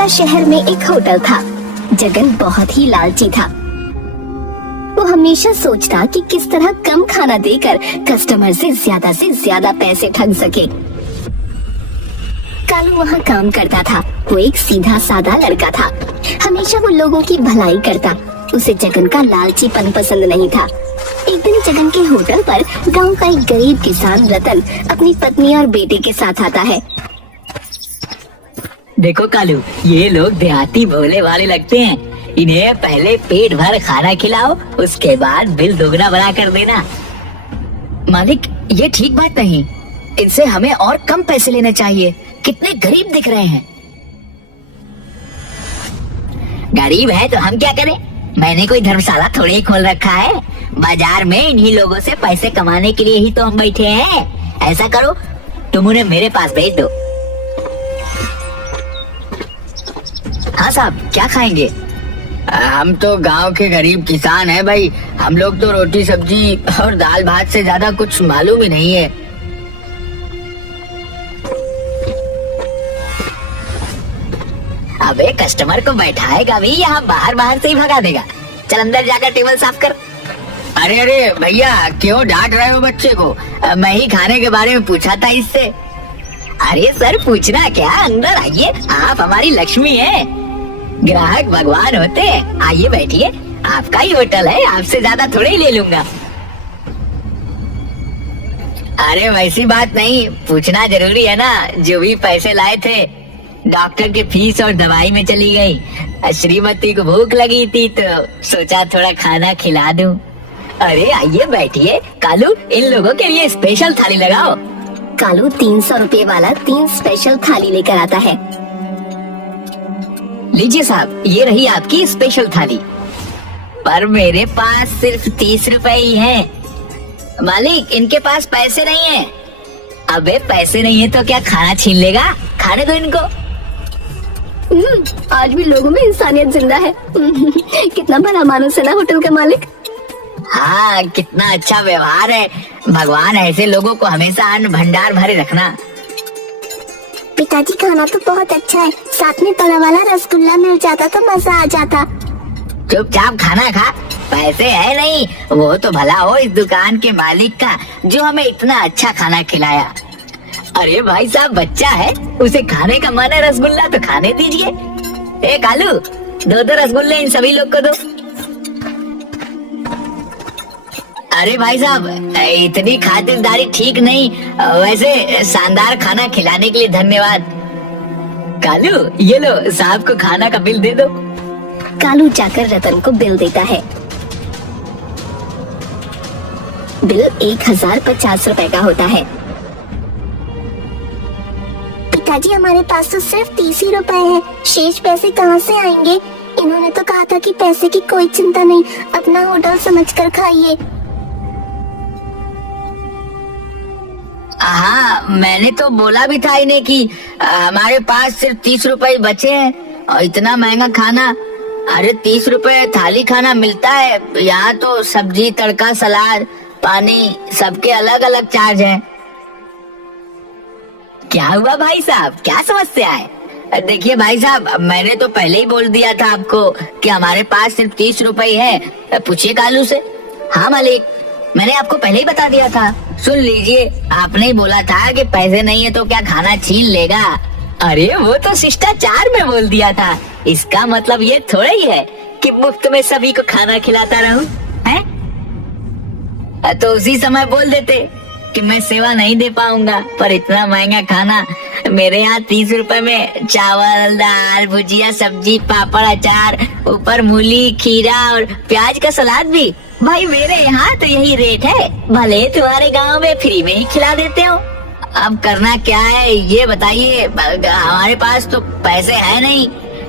का शहर में एक होटल था। जगन बहुत ही लालची था। वो हमेशा सोचता कि किस तरह कम खाना देकर कस्टमर से ज्यादा पैसे ठग सके। कालू वहाँ काम करता था। वो एक सीधा साधा लड़का था। हमेशा वो लोगों की भलाई करता। उसे जगन का लालचीपन पसंद नहीं था। एक दिन जगन के होटल पर गांव का एक गरीब किसान रतन अपनी पत्नी और बेटे के साथ आता है। देखो कालू, ये लोग देहाती भोले वाले लगते हैं। इन्हें पहले पेट भर खाना खिलाओ, उसके बाद बिल दोगुना बना कर देना। मालिक, ये ठीक बात नहीं। इनसे हमें और कम पैसे लेने चाहिए। कितने गरीब दिख रहे हैं। गरीब है तो हम क्या करें? मैंने कोई धर्मशाला थोड़ी ही खोल रखा है। बाजार में इन्हीं लोगों से पैसे कमाने के लिए ही तो हम बैठे हैं। ऐसा करो, तुम उन्हें मेरे पास भेज दो। हाँ साहब, क्या खाएंगे? हम तो गांव के गरीब किसान हैं भाई। हम लोग तो रोटी सब्जी और दाल भात से ज्यादा कुछ मालूम ही नहीं है। अबे कस्टमर को बैठाएगा भी यहाँ बाहर से ही भगा देगा। चल अंदर जाकर टेबल साफ कर। अरे अरे भैया, क्यों डांट रहे हो बच्चे को? मैं ही खाने के बारे में पूछा था इससे। अरे सर, पूछना क्या, अंदर आइए। आप हमारी लक्ष्मी हैं। ग्राहक भगवान होते हैं। आइए बैठिए। आपका ही होटल है, आपसे ज्यादा थोड़े ही ले लूंगा। अरे वैसी बात नहीं, पूछना जरूरी है ना। जो भी पैसे लाए थे डॉक्टर के फीस और दवाई में चली गई। श्रीमती को भूख लगी थी तो सोचा थोड़ा खाना खिला दूं। अरे आइए बैठिए। कालू, इन लोगों के लिए स्पेशल थाली लगाओ। कालू 300 रुपए वाला 3 स्पेशल थाली लेकर आता है। लीजिए साहब, ये रही आपकी स्पेशल थाली। पर मेरे पास सिर्फ 30 रुपए ही हैं। मालिक, इनके पास पैसे नहीं है। अबे पैसे नहीं है तो क्या खाना छीन लेगा? खाने दो इनको। आज भी लोगों में इंसानियत जिंदा है। कितना भला मानुस है ना होटल का मालिक। हाँ, कितना अच्छा व्यवहार है। भगवान ऐसे लोगों को हमेशा अन्न भंडार भरे रखना। पिताजी, खाना तो बहुत अच्छा है। साथ में तला वाला रसगुल्ला मिल जाता तो मजा आ जाता। चुपचाप खाना खा। पैसे है नहीं, वो तो भला हो इस दुकान के मालिक का जो हमें इतना अच्छा खाना खिलाया। अरे भाई साहब, बच्चा है, उसे खाने का मन है रसगुल्ला तो खाने दीजिए। ए कालू, 2 रसगुल्ले इन सभी लोग को दो। अरे भाई साहब, इतनी खातिरदारी ठीक नहीं। वैसे शानदार खाना खिलाने के लिए धन्यवाद। कालू, ये लो, साहब को खाना का बिल दे दो। कालू जाकर रतन को बिल देता है। बिल 1050 रुपए का होता है। पिताजी, हमारे पास तो सिर्फ 30 ही रुपए हैं। शेष पैसे कहाँ से आएंगे? इन्होंने तो कहा था कि पैसे की कोई चिंता नहीं, अपना होटल समझकर खाइए। हाँ, मैंने तो बोला भी था इन्हें कि हमारे पास सिर्फ 30 रुपए बचे हैं और इतना महंगा खाना। अरे 30 रुपए थाली खाना मिलता है। यहाँ तो सब्जी, तड़का, सलाद, पानी सबके अलग अलग चार्ज हैं। क्या हुआ भाई साहब, क्या समस्या है? देखिए भाई साहब, मैंने तो पहले ही बोल दिया था आपको कि हमारे पास सिर्फ 30 रुपए है। पूछिए कालू से। हाँ मालिक, मैंने आपको पहले ही बता दिया था। सुन लीजिए, आपने ही बोला था कि पैसे नहीं है तो क्या खाना छीन लेगा। अरे वो तो शिष्टाचार में बोल दिया था। इसका मतलब ये थोड़ा ही है कि मुफ्त में सभी को खाना खिलाता रहूं, हैं? तो उसी समय बोल देते कि मैं सेवा नहीं दे पाऊंगा। पर इतना महंगा खाना मेरे यहाँ 30 रुपए में चावल, दाल, भुजिया, सब्जी, पापड़, अचार, ऊपर मूली, खीरा और प्याज का सलाद भी। भाई मेरे यहाँ तो यही रेट है। भले तुम्हारे गांव में फ्री में ही खिला देते हो। अब करना क्या है ये बताइए। हमारे पास तो पैसे है नहीं।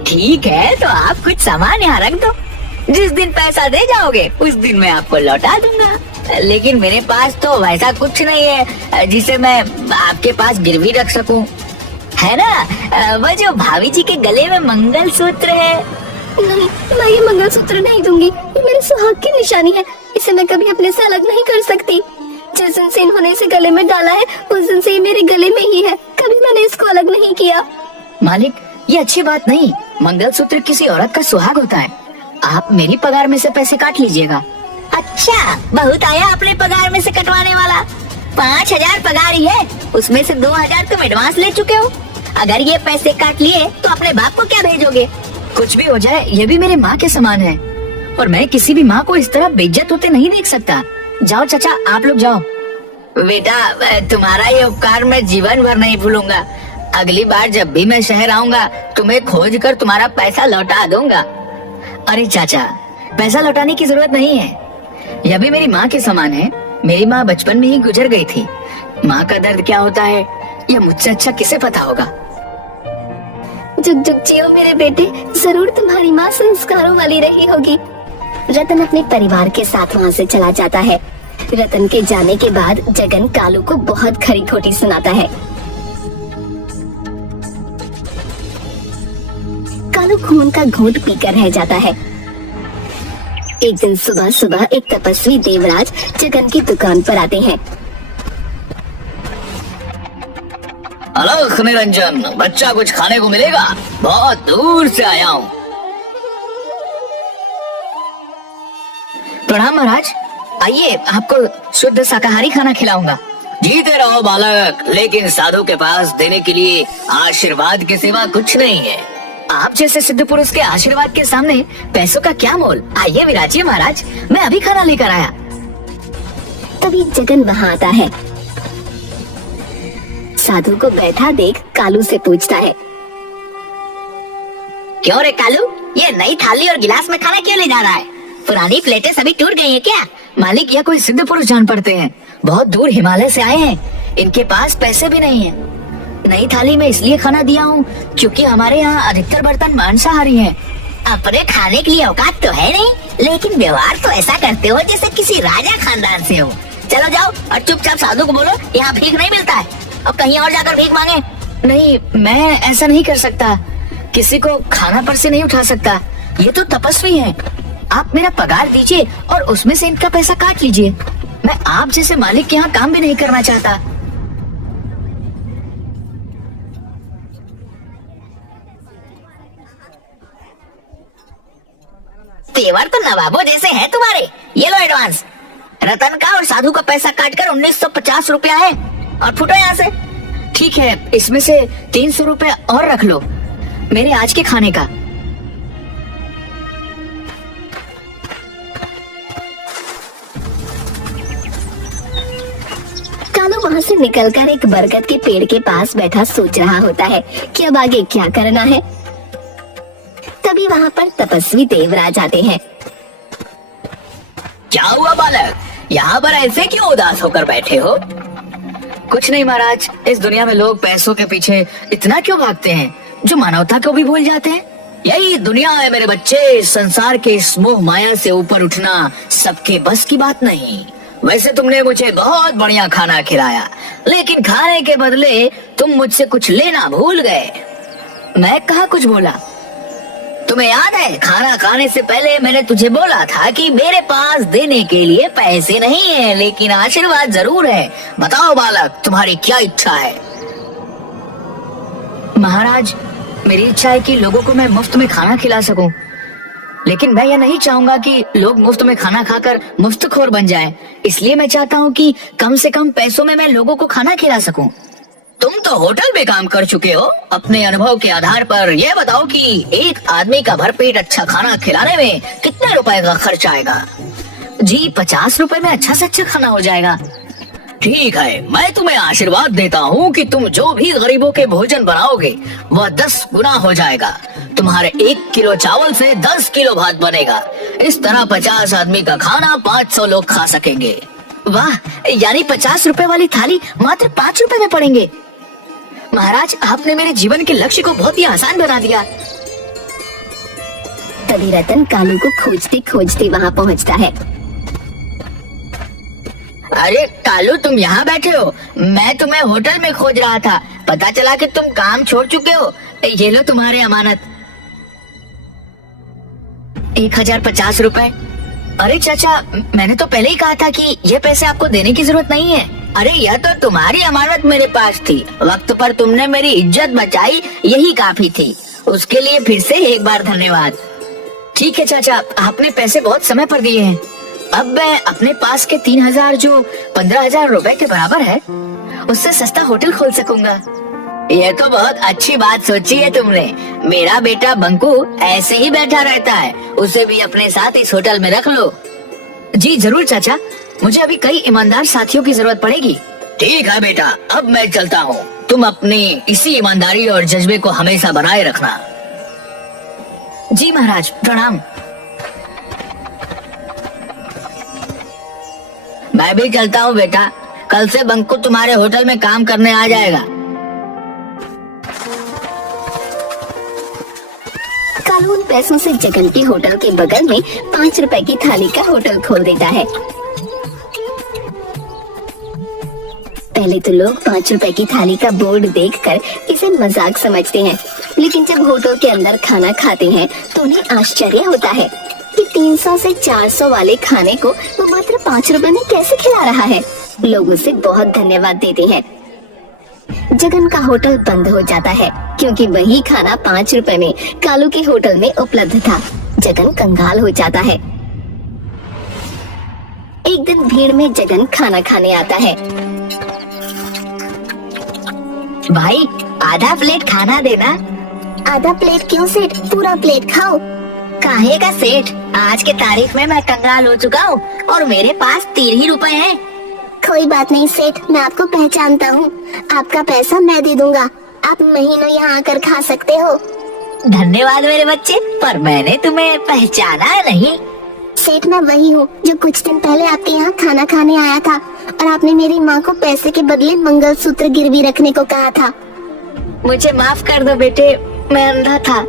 ठीक है, तो आप कुछ सामान यहाँ रख दो। जिस दिन पैसा दे जाओगे उस दिन मैं आपको लौटा दूंगा। लेकिन मेरे पास तो वैसा कुछ नहीं है जिसे मैं आपके पास गिरवी रख सकूं। है ना वो जो भाभी जी के गले में मंगलसूत्र है? नहीं, मैं ये मंगलसूत्र नहीं दूंगी। ये मेरे सुहाग की निशानी है। इसे मैं कभी अपने से अलग नहीं कर सकती। जिस दिन से इन्होंने इसे गले में डाला है उस दिन से ये मेरे गले में ही है। कभी मैंने इसको अलग नहीं किया। मालिक, ये अच्छी बात नहीं। मंगलसूत्र किसी औरत का सुहाग होता है। आप मेरी पगार में से पैसे काट लीजिएगा। अच्छा, बहुत आया अपने पगार में से कटवाने वाला। 5,000 पगार ही है, उसमें से 2,000 तुम एडवांस ले चुके हो। अगर ये पैसे काट लिए तो अपने बाप को क्या भेजोगे? कुछ भी हो जाए, ये भी मेरे माँ के समान है और मैं किसी भी माँ को इस तरह बेइज्जत होते नहीं देख सकता। जाओ चाचा, आप लोग जाओ। बेटा, तुम्हारा ये उपकार मैं जीवन भर नहीं भूलूंगा। अगली बार जब भी मैं शहर आऊंगा तुम्हें खोज कर तुम्हारा पैसा लौटा दूंगा। अरे चाचा, पैसा लौटाने की जरूरत नहीं है। यह भी मेरी माँ के समान है। मेरी माँ बचपन में ही गुजर गई थी। माँ का दर्द क्या होता है यह मुझसे अच्छा किसे पता होगा। जुग जुग जियो मेरे बेटे, जरूर तुम्हारी माँ संस्कारों वाली रही होगी। रतन अपने परिवार के साथ वहाँ से चला जाता है। रतन के जाने के बाद जगन कालू को बहुत खरी खोटी सुनाता है। कालू खून का घूंट पीकर रह जाता है। एक दिन सुबह सुबह एक तपस्वी देवराज जगन की दुकान पर आते हैं। अलख निरंजन, बच्चा कुछ खाने को मिलेगा? बहुत दूर से आया हूँ। प्रणाम महाराज, आइए आपको शुद्ध शाकाहारी खाना खिलाऊंगा। जीते रहो बालक, लेकिन साधु के पास देने के लिए आशीर्वाद के सिवा कुछ नहीं है। आप जैसे सिद्ध पुरुष के आशीर्वाद के सामने पैसों का क्या मोल। आइए विराजिए महाराज, मैं अभी खाना लेकर आया। तभी जगन वहाँ आता है। साधु को बैठा देख कालू से पूछता है, क्यों रे कालू, ये नई थाली और गिलास में खाना क्यों ले जा रहा है? पुरानी प्लेटें सभी टूट गई हैं क्या? मालिक, यह कोई सिद्ध पुरुष जान पड़ते हैं। बहुत दूर हिमालय से आए हैं। इनके पास पैसे भी नहीं है। नई थाली में इसलिए खाना दिया हूँ क्योंकि हमारे यहाँ अधिकतर बर्तन मांसाहारी हैं। अपने खाने के लिए औकात तो है नहीं, लेकिन व्यवहार तो ऐसा करते हो जैसे किसी राजा खानदान से हो। चलो जाओ और चुपचाप साधु को बोलो यहाँ भीख नहीं मिलता है, अब कहीं और जाकर भीख मांगे। नहीं, मैं ऐसा नहीं कर सकता। किसी को खाना पर से नहीं उठा सकता। ये तो तपस्वी हैं। आप मेरा पगार दीजिए और उसमें से इनका पैसा काट लीजिए। मैं आप जैसे मालिक के यहाँ काम भी नहीं करना चाहता। तेवर तो नवाबों जैसे हैं तुम्हारे। ये लो एडवांस। रतन का और साधु का पैसा काटकर 1950 रुपया है और फुटो यहाँ से। ठीक है, इसमें से 300 रुपए और रख लो मेरे आज के खाने का। कालू वहाँ से निकलकर एक बरगद के पेड़ के पास बैठा सोच रहा होता है कि अब आगे क्या करना है। तभी वहाँ पर तपस्वी देवराज आते हैं। क्या हुआ बालक, यहाँ पर ऐसे क्यों उदास होकर बैठे हो? कुछ नहीं महाराज, इस दुनिया में लोग पैसों के पीछे इतना क्यों भागते हैं जो मानवता को भी भूल जाते हैं। यही दुनिया है मेरे बच्चे। संसार के इस मोह माया से ऊपर उठना सबके बस की बात नहीं। वैसे तुमने मुझे बहुत बढ़िया खाना खिलाया, लेकिन खाने के बदले तुम मुझसे कुछ लेना भूल गए। मैं कहाँ कुछ बोला? तुम्हें याद है, खाना खाने से पहले मैंने तुझे बोला था कि मेरे पास देने के लिए पैसे नहीं है, लेकिन आशीर्वाद जरूर है। बताओ बालक, तुम्हारी क्या इच्छा है? महाराज, मेरी इच्छा है कि लोगों को मैं मुफ्त में खाना खिला सकूं, लेकिन मैं यह नहीं चाहूंगा कि लोग मुफ्त में खाना खाकर मुफ्तखोर बन जाएं। इसलिए मैं चाहता हूं कि कम से कम पैसों में मैं लोगों को खाना खिला सकूं। तुम तो होटल में काम कर चुके हो। अपने अनुभव के आधार पर यह बताओ कि एक आदमी का भरपेट अच्छा खाना खिलाने में कितने रुपए का खर्च आएगा? जी, 50 रुपए में अच्छा से अच्छा खाना हो जाएगा। ठीक है, मैं तुम्हें आशीर्वाद देता हूँ कि तुम जो भी गरीबों के भोजन बनाओगे वह 10 गुना हो जाएगा। तुम्हारे 1 किलो चावल से 10 किलो भात बनेगा। इस तरह 50 आदमी का खाना 500 लोग खा सकेंगे। वाह, यानी 50 रुपए वाली थाली मात्र 5 रुपए में पड़ेंगे। महाराज, आपने मेरे जीवन के लक्ष्य को बहुत ही आसान बना दिया। तभी रतन कालू को खोजते खोजते वहाँ पहुँचता है। अरे कालू, तुम यहाँ बैठे हो? मैं तुम्हें होटल में खोज रहा था। पता चला कि तुम काम छोड़ चुके हो। ये लो तुम्हारे अमानत। 1050 रुपए। अरे चाचा, मैंने तो पहले ही कहा था कि ये पैसे आपको देने की जरूरत नहीं है। अरे यह तो तुम्हारी अमानत मेरे पास थी। वक्त पर तुमने मेरी इज्जत बचाई, यही काफी थी। उसके लिए फिर से एक बार धन्यवाद। ठीक है चाचा, आपने पैसे बहुत समय पर दिए हैं। अब मैं अपने पास के 3,000 जो 15,000 रुपए के बराबर है, उससे सस्ता होटल खोल सकूंगा। ये तो बहुत अच्छी बात सोची है तुमने। मेरा बेटा बंकू ऐसे ही बैठा रहता है, उसे भी अपने साथ इस होटल में रख लो। जी जरूर चाचा, मुझे अभी कई ईमानदार साथियों की जरूरत पड़ेगी। ठीक है बेटा, अब मैं चलता हूँ। तुम अपनी इसी ईमानदारी और जज्बे को हमेशा बनाए रखना। जी महाराज, प्रणाम। मैं भी चलता हूँ बेटा, कल से बंकू तुम्हारे होटल में काम करने आ जाएगा। कालू उन पैसों से जगन के होटल के बगल में 5 रुपए की थाली का होटल खोल देता है। पहले तो लोग 5 रुपए की थाली का बोर्ड देखकर इसे मजाक समझते हैं, लेकिन जब होटल के अंदर खाना खाते हैं तो उन्हें आश्चर्य होता है कि 300 से 400 वाले खाने को वो मात्र 5 रुपए में कैसे खिला रहा है। लोग उसे बहुत धन्यवाद देते हैं। जगन का होटल बंद हो जाता है क्योंकि वही खाना 5 रुपए में कालू के होटल में उपलब्ध था। जगन कंगाल हो जाता है। एक दिन भीड़ में जगन खाना खाने आता है। भाई आधा प्लेट खाना देना। आधा प्लेट क्यों सेठ, पूरा प्लेट खाओ। काहे का सेठ, आज के तारीख में मैं कंगाल हो चुका हूँ और मेरे पास 3 ही रुपए हैं। कोई बात नहीं सेठ, मैं आपको पहचानता हूँ। आपका पैसा मैं दे दूंगा। आप महीनों यहाँ आकर खा सकते हो। धन्यवाद मेरे बच्चे, पर मैंने तुम्हें पहचाना नहीं। सेठ मैं वही हूँ जो कुछ दिन पहले आपके यहाँ खाना खाने आया था और आपने मेरी माँ को पैसे के बदले मंगलसूत्र गिरवी रखने को कहा था। मुझे माफ कर दो बेटे, मैं अंधा था।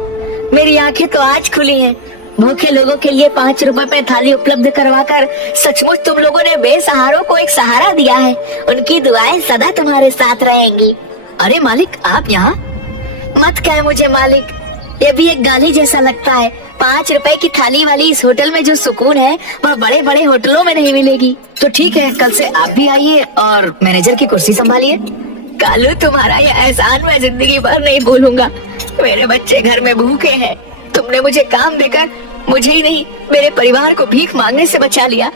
मेरी आंखें तो आज खुली हैं। भूखे लोगों के लिए 5 रुपए पे थाली उपलब्ध करवाकर सचमुच तुम लोगों ने बेसहारों को एक सहारा दिया है। उनकी दुआएं सदा तुम्हारे साथ रहेंगी। अरे मालिक, आप यहाँ? मत कह मुझे मालिक, ये भी एक गाली जैसा लगता है। 5 रुपए की थाली वाली इस होटल में जो सुकून है वह बड़े बड़े होटलों में नहीं मिलेगी। तो ठीक है, कल से आप भी आइए और मैनेजर की कुर्सी संभालिए। कालू, तुम्हारा ये एहसान मैं जिंदगी भर नहीं भूलूंगा। मेरे बच्चे घर में भूखे हैं, तुमने मुझे काम देकर मुझे ही नहीं मेरे परिवार को भीख मांगने से बचा लिया।